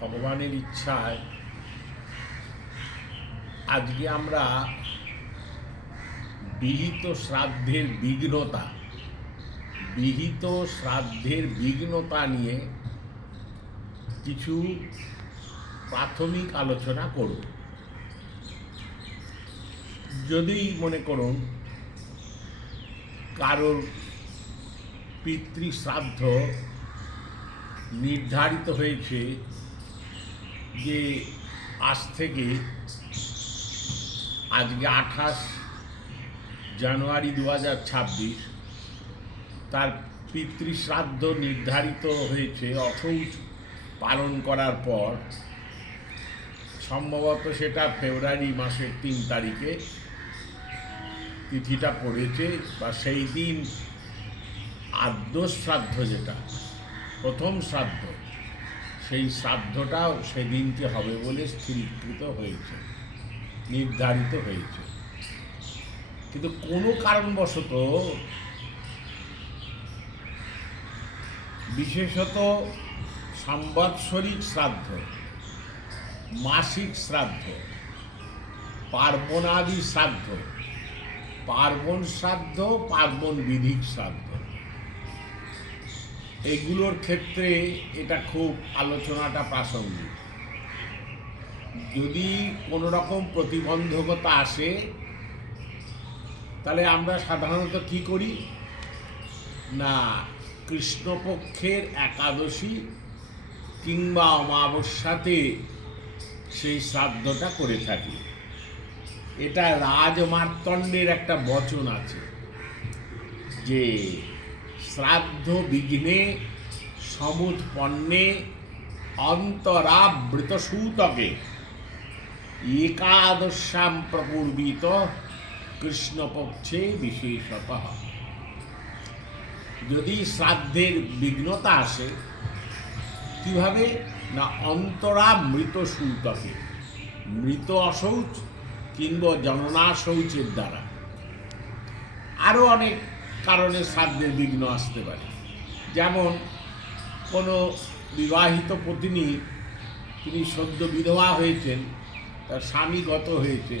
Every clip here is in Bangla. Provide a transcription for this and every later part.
ভগবানের ইচ্ছায় আজকে আমরা বিহিত শ্রাদ্ধের বিঘ্নতা নিয়ে কিছু প্রাথমিক আলোচনা করব। যদি মনে করুন কারোর পিতৃশ্রাদ্ধ নির্ধারিত হয়েছে যে আজ থেকে আজকে 28 জানুয়ারি 2026 তার পিতৃশ্রাদ্ধ নির্ধারিত হয়েছে অশৌচ পালন করার পর, সম্ভবত সেটা ফেব্রুয়ারি মাসের 3 তারিখে তিথিটা পড়েছে, বা সেই দিন আদ্য শ্রাদ্ধ, যেটা প্রথম শ্রাদ্ধ, সেই শ্রাদ্ধটাও সেদিনকে হবে বলে স্থিরীকৃত হয়েছে, নির্ধারিত হয়েছে। কিন্তু কোনো কারণবশত, বিশেষত সাম্বৎসরিক শ্রাদ্ধ, মাসিক শ্রাদ্ধ, পার্বণাদি শ্রাদ্ধ, পার্বণ শ্রাদ্ধ, পার্বণ বিধিক শ্রাদ্ধ, এগুলোর ক্ষেত্রে এটা খুব আলোচনাটা প্রাসঙ্গিক। যদি কোনো রকম প্রতিবন্ধকতা আসে, তাহলে আমরা সাধারণত কি করি না, কৃষ্ণপক্ষের একাদশী কিংবা অমাবস্যাতে সেই শ্রাদ্ধটা করে থাকি। এটা রাজমার্তণ্ডের একটা বচন আছে যে শ্রাদ্ধ বিঘ্নে সমুৎপন্নে অন্তরাবৃতসূতকে একাদশ্যাম প্রপূর্বিত কৃষ্ণপক্ষে বিশেষতঃ। যদি শ্রাদ্ধের বিঘ্নতা আসে, কিভাবে না, অন্তরা মৃত সূতকে, মৃত অশৌচ কিংবা জননা শৌচের দ্বারা। আরও অনেক কারণে শ্রাদ্ধের বিঘ্ন আসতে পারে। যেমন কোনো বিবাহিত পত্নী, তিনি সদ্য বিধবা হয়েছেন, তার স্বামী গত হয়েছে,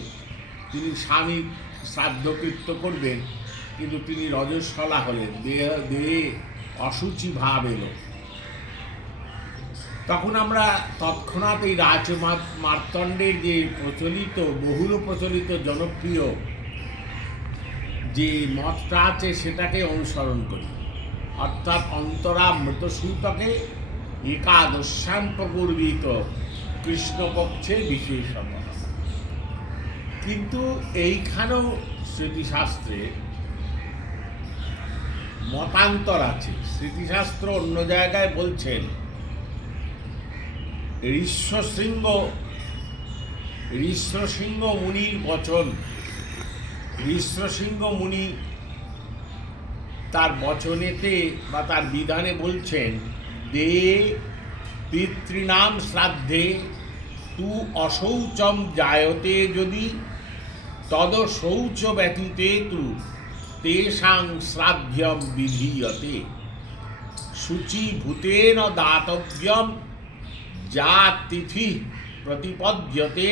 তিনি স্বামীর শ্রাদ্ধকৃত্য করবেন, কিন্তু তিনি রজস্বলা হলেন, দেহে অসুচি ভাব এলো। তখন আমরা তৎক্ষণাৎ এই রাজমার্তণ্ডের যে প্রচলিত, বহুল প্রচলিত, জনপ্রিয় যে মতটা আছে সেটাকে অনুসরণ করি, অর্থাৎ অন্তরা মৃতসূতকে একাদশ্যাম প্রপূর্বিত কৃষ্ণপক্ষে বিশেষতঃ। কিন্তু এইখানেও স্মৃতিশাস্ত্রে মতান্তর আছে। স্মৃতিশাস্ত্র অন্য জায়গায় বলছেন, ঋষ্যশৃঙ্গ মুনির বচন, ঋষ্যশৃঙ্গ মুনি তার বচনেতে বা তার বিধানে বলছেন, দে পিতৃনাম শ্রাদ্ধে তু অশৌচম জায়তে যদি তদ শৌচ ব্যতীতে তু তেষাং শ্রাদ্ধ্যম বিধীয়তে শুচিভূতেন দাতব্যম যা তিথি প্রতিপদ্যতে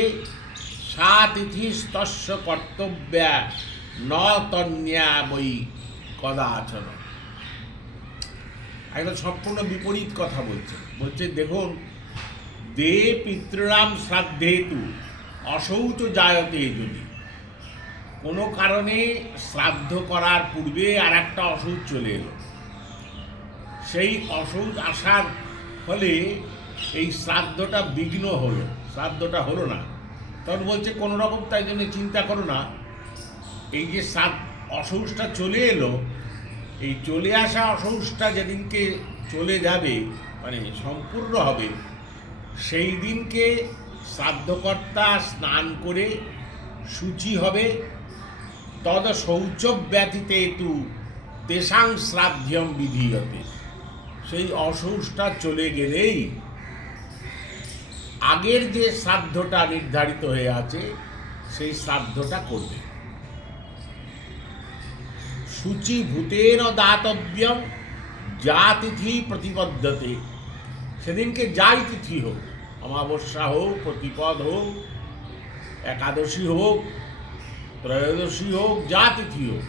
সা তিথিস্তস্য কর্তব্যা ন তন্যা বৈ কদাচন। একটা সম্পূর্ণ বিপরীত কথা বলছে দেখুন, দে পিতৃনাম শ্রাদ্ধে তু অশৌচ জায়তে যদি, কোনো কারণে শ্রাদ্ধ করার পূর্বে আর একটা অশৌচ চলে এলো, সেই অশৌচ আসার ফলে এই শ্রাদ্ধটা বিঘ্ন হলো, শ্রাদ্ধটা হলো না। তখন বলছে কোনো রকম তাই জন্য চিন্তা করো না, এই যে অশৌচটা চলে এলো, এই চলে আসা অশৌচটা যেদিনকে চলে যাবে, মানে সম্পূর্ণ হবে, সেই দিনকে শ্রাদ্ধকর্তা স্নান করে শুচি হবে, তদ শৌচ ব্যতীতে তু তেষাং শ্রাদ্ধ্যম বিধীয়তে। সেই অশৌচটা চলে গেলেই আগের যে শ্রাদ্ধটা নির্ধারিত হয়ে আছে সেই শ্রাদ্ধটা করবে। শুচিভূতেন দাতব্যম যা তিথি প্রতিপদ্যতে, সেদিনকে যাই তিথি হোক, অমাবস্যা হোক, প্রতিপদ হোক, একাদশী হোক, ত্রয়োদশী হোক, যা তিথি হোক,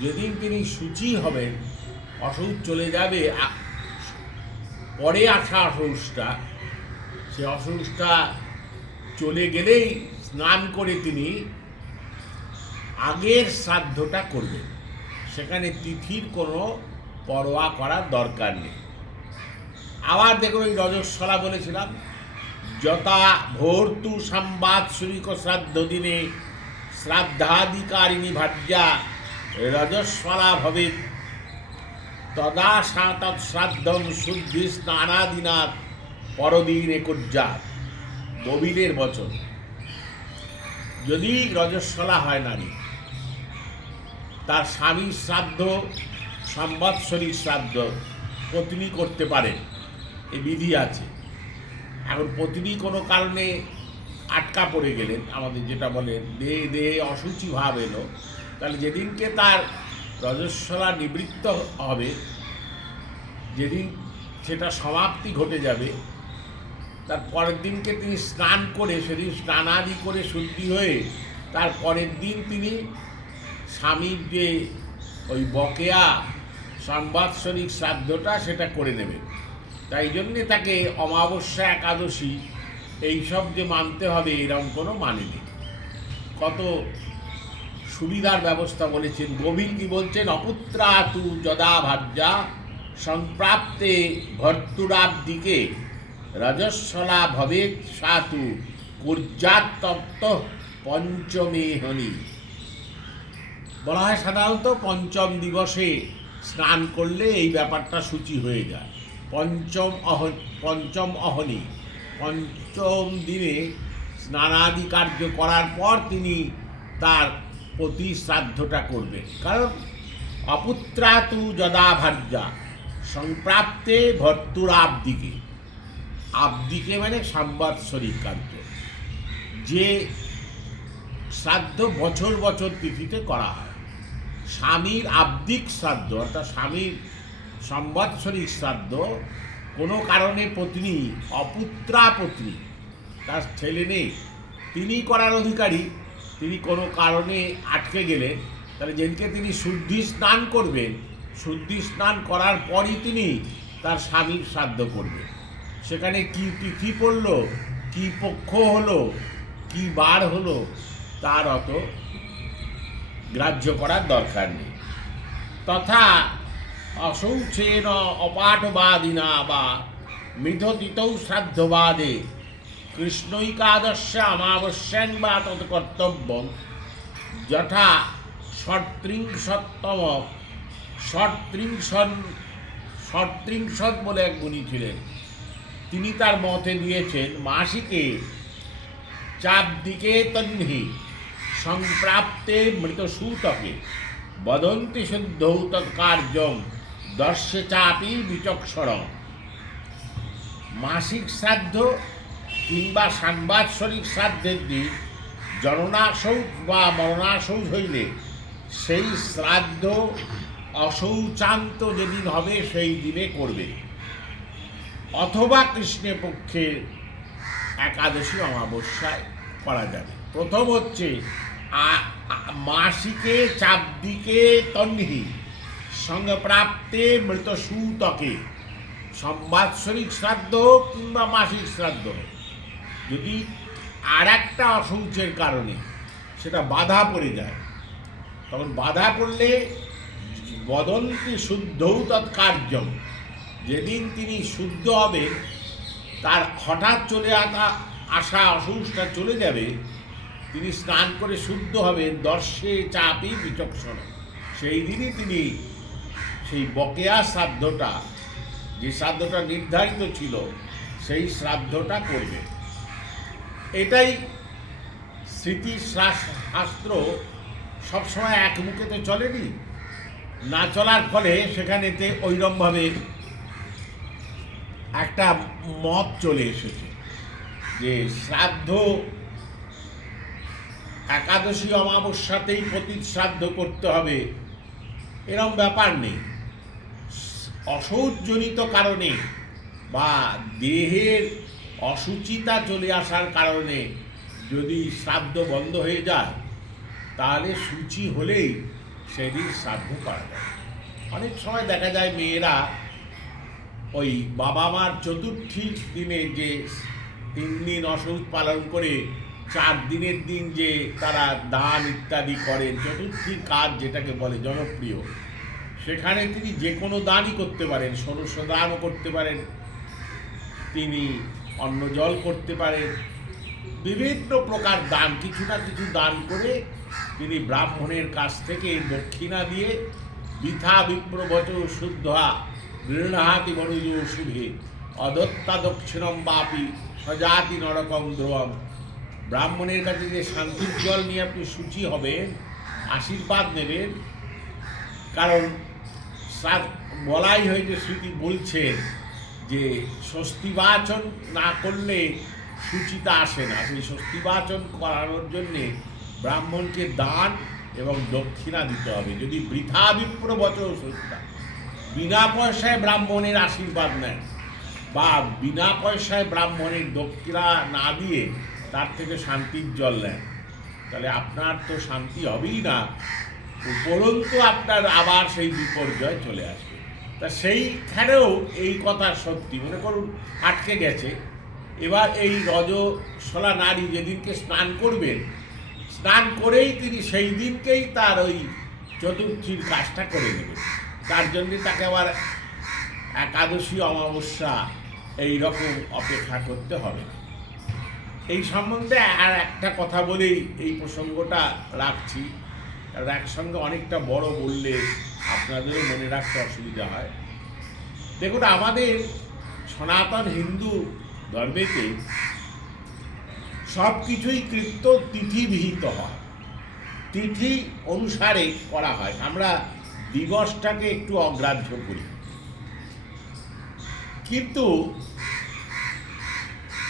যেদিন তিনি শুচি হবেন, অসৌচ চলে যাবে, পরে আসা অসৌচটা, সে অসৌচটা চলে গেলেই স্নান করে তিনি আগের শ্রাদ্ধটা করবেন। সেখানে তিথির কোনো পরোয়া করার দরকার নেই। আবার দেখুন, ওই রজস্বলা বলেছিলাম, যথা ভর্তু সংবাৎসরিক শ্রাদ্ধ দিনে শ্রাদ্ধাধিকারিণী ভার্যা রজস্বলা ভবেৎ তদা সা তৎশ্রাদ্ধম শুদ্ধি স্নানাদিনাৎ পরদিনে কুর্যাৎ। কবিরের বচন। যদি রজস্বলা হয় নারী, তার স্বামীর শ্রাদ্ধ, সংবৎসরিক শ্রাদ্ধ পত্নী করতে পারেন, এই বিধি আছে। এখন পত্নী কোনো কারণে আটকা পড়ে গেলেন, আমাদের যেটা বলেন দেহে অসুচি ভাব এলো, তাহলে যেদিনকে তার রজস্বলা নিবৃত্ত হবে, যেদিন সেটা সমাপ্তি ঘটে যাবে, তার পরের দিনকে তিনি স্নান করে, সেদিন স্নানাদি করে শুদ্ধি হয়ে তার পরের দিন তিনি স্বামীর যে ওই বকেয়া সংবৎসরিক শ্রাদ্ধটা সেটা করে নেবেন। তাই জন্যে তাকে অমাবস্যা, একাদশী এইসব যে মানতে হবে এরকম কোনো মানে নেই। কত সুবিধার ব্যবস্থা বলেছেন। গভীর কি বলছেন, অপুত্রা তু যদা ভার্যা সম্প্রাপ্তে ভর্তুরাব্দিকে রজস্বলা ভবেৎ সা তু কুর্যাৎ তপ্ত পঞ্চমেহনি। বলা হয় সাধারণত পঞ্চম দিবসে স্নান করলে এই ব্যাপারটা সূচি হয়ে যায়। পঞ্চম অহনি, পঞ্চম দিনে স্নানাদি কার্য করার পর তিনি তার প্রতি শ্রাদ্ধটা করবেন। কারণ অপুত্রা তু যদা ভার্যা সম্প্রাপ্তে ভর্তুরাব্দিকে, আব্দিকে মানে সংবৎসরিক কার্য, যে শ্রাদ্ধ বছর বছর তিথিতে করা হয়। স্বামীর আব্দিক শ্রাদ্ধ অর্থাৎ স্বামীর সংবৎসরিক শ্রাদ্ধ কোনো কারণে পত্নী, অপুত্রা পত্নী, তার ছেলে নেই, তিনি করার অধিকারী, তিনি কোনো কারণে আটকে গেলেন, তাহলে যেদিনকে তিনি শুদ্ধি স্নান করবেন, শুদ্ধি স্নান করার পরই তিনি তার স্বামীর শ্রাদ্ধ করবেন। সেখানে কি তিথি পড়ল, কি পক্ষ হলো, কি বার হলো, তার অত গ্রাহ্য করার দরকার নেই। তথা অশৌচেন অপাঠবাদিনা বা মিথতিতৌ শ্রাদ্ধবাদে কৃষ্ণৈকাদশ্য অমাবস্যাং বা তৎ কর্তব্যং যথা ষট্ত্রিংশত্তম ষট্ত্রিংশৎ বলে এক গুণী ছিলেন, তিনি তার মতে দিয়েছেন, মাসিকে চাপদিকে তন্হি সংপ্রাপ্তে মৃতসূতকে বদন্তি শুদ্ধৌ তৎকার্যং দর্শে চাপি বিচক্ষণ। মাসিক শ্রাদ্ধ কিংবা সাংবাৎসরিক শ্রাদ্ধের দিন জননাশৌচ বা মরণাশৌচ হইলে সেই শ্রাদ্ধ অশৌচান্ত যেদিন হবে সেই দিনে করবে, অথবা কৃষ্ণের পক্ষের একাদশী অমাবস্যায় করা যাবে। প্রথম হচ্ছে মাসিকে চাপদিকে তন্হি সংপ্রাপ্তে মৃতসূতকে, সংবৎসরিক শ্রাদ্ধ হোক কিংবা মাসিক শ্রাদ্ধ হোক, যদি আর একটা অশৌচের কারণে সেটা বাধা পড়ে যায়, তখন বাধা পড়লে বদন্তি শুদ্ধৌ তৎকার্যম, যেদিন তিনি শুদ্ধ হবেন, তার হঠাৎ চলে আসা অসৌচটা চলে যাবে, তিনি স্নান করে শুদ্ধ হবেন, দর্শে চাপি বিচক্ষণ, সেই দিনই তিনি সেই বকেয়া শ্রাদ্ধটা, যে শ্রাদ্ধটা নির্ধারিত ছিল, সেই শ্রাদ্ধটা করবে। এটাই স্মৃতিশাস্ত্র সবসময় এক মুখে তো চলেনি, না চলার ফলে সেখানেতে ওইরকমভাবে একটা মত চলে এসেছে যে শ্রাদ্ধ একাদশী অমাবস্যাতেই প্রতি শ্রাদ্ধ করতে হবে, এরকম ব্যাপার নেই। অশৌচজনিত কারণে বা দেহের অসুচিতা চলে আসার কারণে যদি শ্রাদ্ধ বন্ধ হয়ে যায়, তাহলে সূচি হলেই সেদিন শ্রাদ্ধ করা যায়। অনেক সময় দেখা যায় মেয়েরা ওই বাবা মার চতুর্থীর দিনে যে 3 দিন অসৌচ পালন করে 4 দিনের দিন যে তারা দান ইত্যাদি করেন, চতুর্থীর কাজ যেটাকে বলে জনপ্রিয়, সেখানে তিনি যে কোনো দানই করতে পারেন, ষোড়শ দানও করতে পারেন, তিনি অন্ন জল করতে পারেন, বিভিন্ন প্রকার দান, কিছু না কিছু দান করে তিনি ব্রাহ্মণের কাছ থেকে দক্ষিণা দিয়ে বৃথা বিপ্রবচ শুদ্ধা গৃহাতি মনুজ শুভে অদত্তা দক্ষিণম বাপি সজাতি নরকম ধ্রুবম। ব্রাহ্মণের কাছে যে শান্তির জল নিয়ে আপনি শুচি হবেন, আশীর্বাদ নেবেন, কারণ বলাই হয়েছে, স্মৃতি বলছেন যে স্বস্তিবাচন না করলে সূচিতা আসে না। সেই স্বস্তিবাচন করানোর জন্যে ব্রাহ্মণকে দান এবং দক্ষিণা দিতে হবে। যদি বৃথা বিপ্রবচ সত্যা, বিনা পয়সায় ব্রাহ্মণের আশীর্বাদ নেন বা বিনা পয়সায় ব্রাহ্মণের দক্ষিণা না দিয়ে তার থেকে শান্তির জল নেন, তাহলে আপনার তো শান্তি হবেই না, উপরন্তু আপনার আবার সেই বিপর্যয় চলে আসবে। তা সেইখানেও এই কথা সত্যি, মনে করুন আটকে গেছে, এবার এই রজস্বলা নারী যেদিনকে স্নান করবেন, স্নান করেই তিনি সেই দিনকেই তার ওই চতুর্থীর কাজটা করে নেবেন। তার জন্যে তাকে আবার একাদশী অমাবস্যা এই রকম অপেক্ষা করতে হবে না। এই সম্বন্ধে আর একটা কথা বলেই এই প্রসঙ্গটা রাখছি, কারণ একসঙ্গে অনেকটা বড় বললে আপনাদেরও মনে রাখতে অসুবিধা হয়। দেখুন, আমাদের সনাতন হিন্দু ধর্মেতে সব কিছুই কৃত্য তিথিবিহিত হয়, তিথি অনুসারে করা হয়। আমরা দিবসটাকে একটু অগ্রাহ্য করি, কিন্তু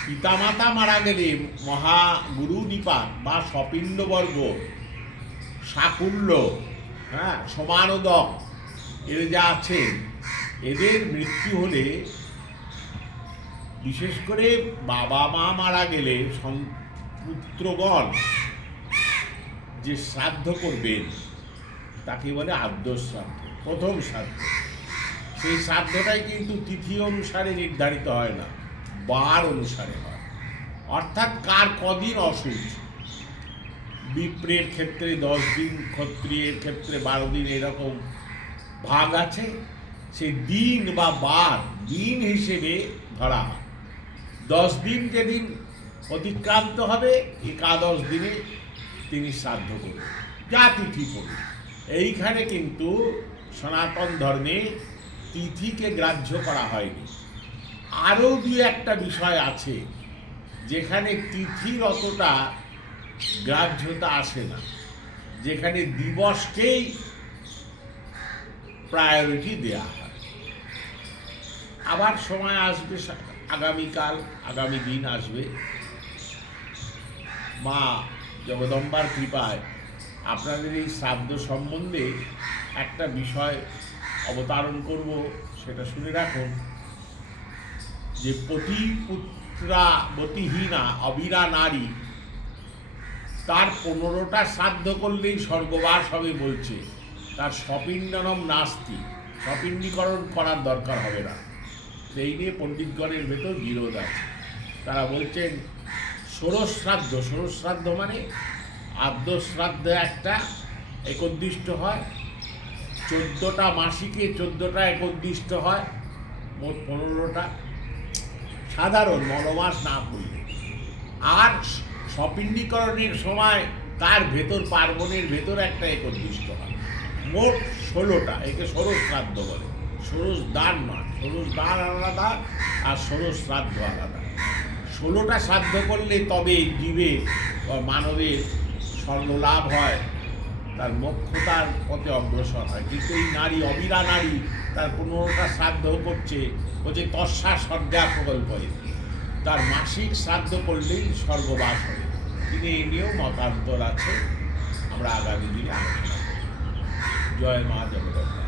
পিতামাতা মারা গেলে মহাগুরু নিপাত বা সপিণ্ডবর্গ, শাকুল্য, সমানোদক, এর যা আছেন, এদের মৃত্যু হলে, বিশেষ করে বাবা মা মারা গেলে পুত্রগণ যে শ্রাদ্ধ করবেন তাকে বলে আদ্য শ্রাদ্ধ, প্রথম শ্রাদ্ধ। সেই শ্রাদ্ধটাই কিন্তু তিথি অনুসারে নির্ধারিত হয় না, বার অনুসারে হয়। অর্থাৎ কার কদিন অসুচ, বিপ্রের ক্ষেত্রে 10 দিন, ক্ষত্রিয়ের ক্ষেত্রে 12 দিন, এরকম ভাগ আছে। সেই দিন বা বার দিন হিসেবে ধরা হয়। 10 দিন যেদিন অতিক্রান্ত হবে, একাদশ দিনে তিনি শ্রাদ্ধ করবেন, যা তিথি করবেন। এইখানে কিন্তু সনাতন ধর্মে তিথিকে গ্রাহ্য করা হয়নি। আরও 2-1টা বিষয় আছে যেখানে তিথির অতটা গ্রাহ্যতা আসে না, যেখানে দিবসকেই প্রায়োরিটি দেয়া হয়। আবার সময় আসবে, আগামীকাল, আগামী দিন আসবে, মা জগদম্বার কৃপায় আপনাদের এই শ্রাদ্ধ সম্বন্ধে একটা বিষয় অবতারণ করব, সেটা শুনে রাখুন। যে পতিপুত্রাবতীহীনা অবিরা নারী, তার 15টা শ্রাদ্ধ করলেই স্বর্গবাস হবে বলছে। তার সপিণ্ডনম নাস্তি, সপিণ্ডীকরণ করার দরকার হবে না। এই নিয়ে পণ্ডিতগণের ভেতর বিরোধ আছে। তারা বলছেন ষোড়শ শ্রাদ্ধ, ষোড়শ শ্রাদ্ধ মানে আদ্য শ্রাদ্ধ একটা একদিষ্ট হয়, 14টা মাসিকে 14টা একদিষ্ট হয়, মোট 15টা সাধারণ মলমাস না পড়লে। আর সপিণ্ডীকরণের সময় তার ভেতর, পার্বণের ভেতর একটা একদিষ্ট হয়, মোট 16টা। একে ষোড়শ শ্রাদ্ধ বলে, ষোড়শ দান নয়। ষোড়শ দান আলাদা আর ষোড়শ শ্রাদ্ধ আলাদা। 16টা শ্রাদ্ধ করলে তবে জীবের বা মানবের স্বর্গলাভ হয়, তার মোক্ষতার পথে অগ্রসর হয়। কিন্তু এই নারী, অবিরা নারী, তার 15টা শ্রাদ্ধ করছে, বলছে তস্যা স্বর্গা প্রকল্প, তার মাসিক শ্রাদ্ধ করলেই স্বর্গবাস হবে। কিন্তু এই নিয়েও মতান্তর আছে, আমরা আগামী দিনে আলোচনা করব। জয় মা জগদম্বা।